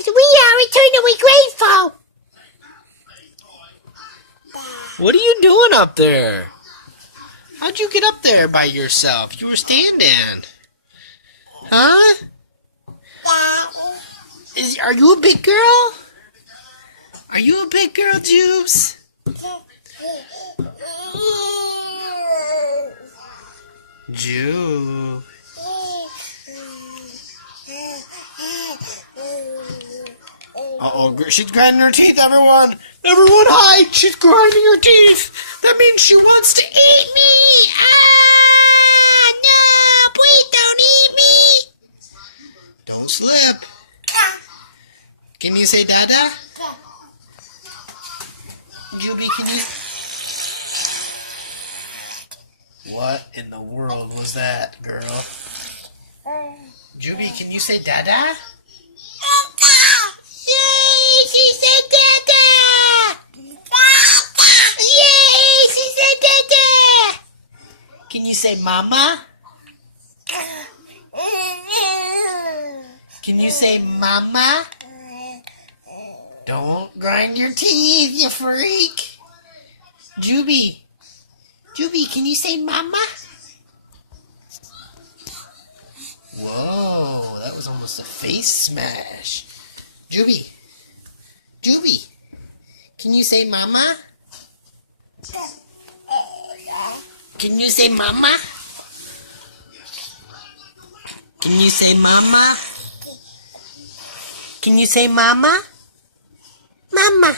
lives. We are eternally grateful. What are you doing up there? How'd you get up there by yourself? You were standing. Huh? Are you a big girl? Are you a big girl, Jubes? Jube. Uh-oh, she's grinding her teeth, everyone! Everyone hide! She's grinding her teeth! That means she wants to eat me! Ah! No! Please don't eat me! Don't slip. Can you say Dada? Jubie, can you... What in the world was that, girl? Jubie, can you say Dada? Yay! She said Dada! Yay! She said Dada! Can you say Mama? Can you say Mama? Don't grind your teeth, you freak! Jubie! Jubie, can you say Mama? Whoa, that was almost a face smash. Jubie! Jubie! Can you say Mama? Can you say Mama? Can you say Mama? Can you say Mama? Mama!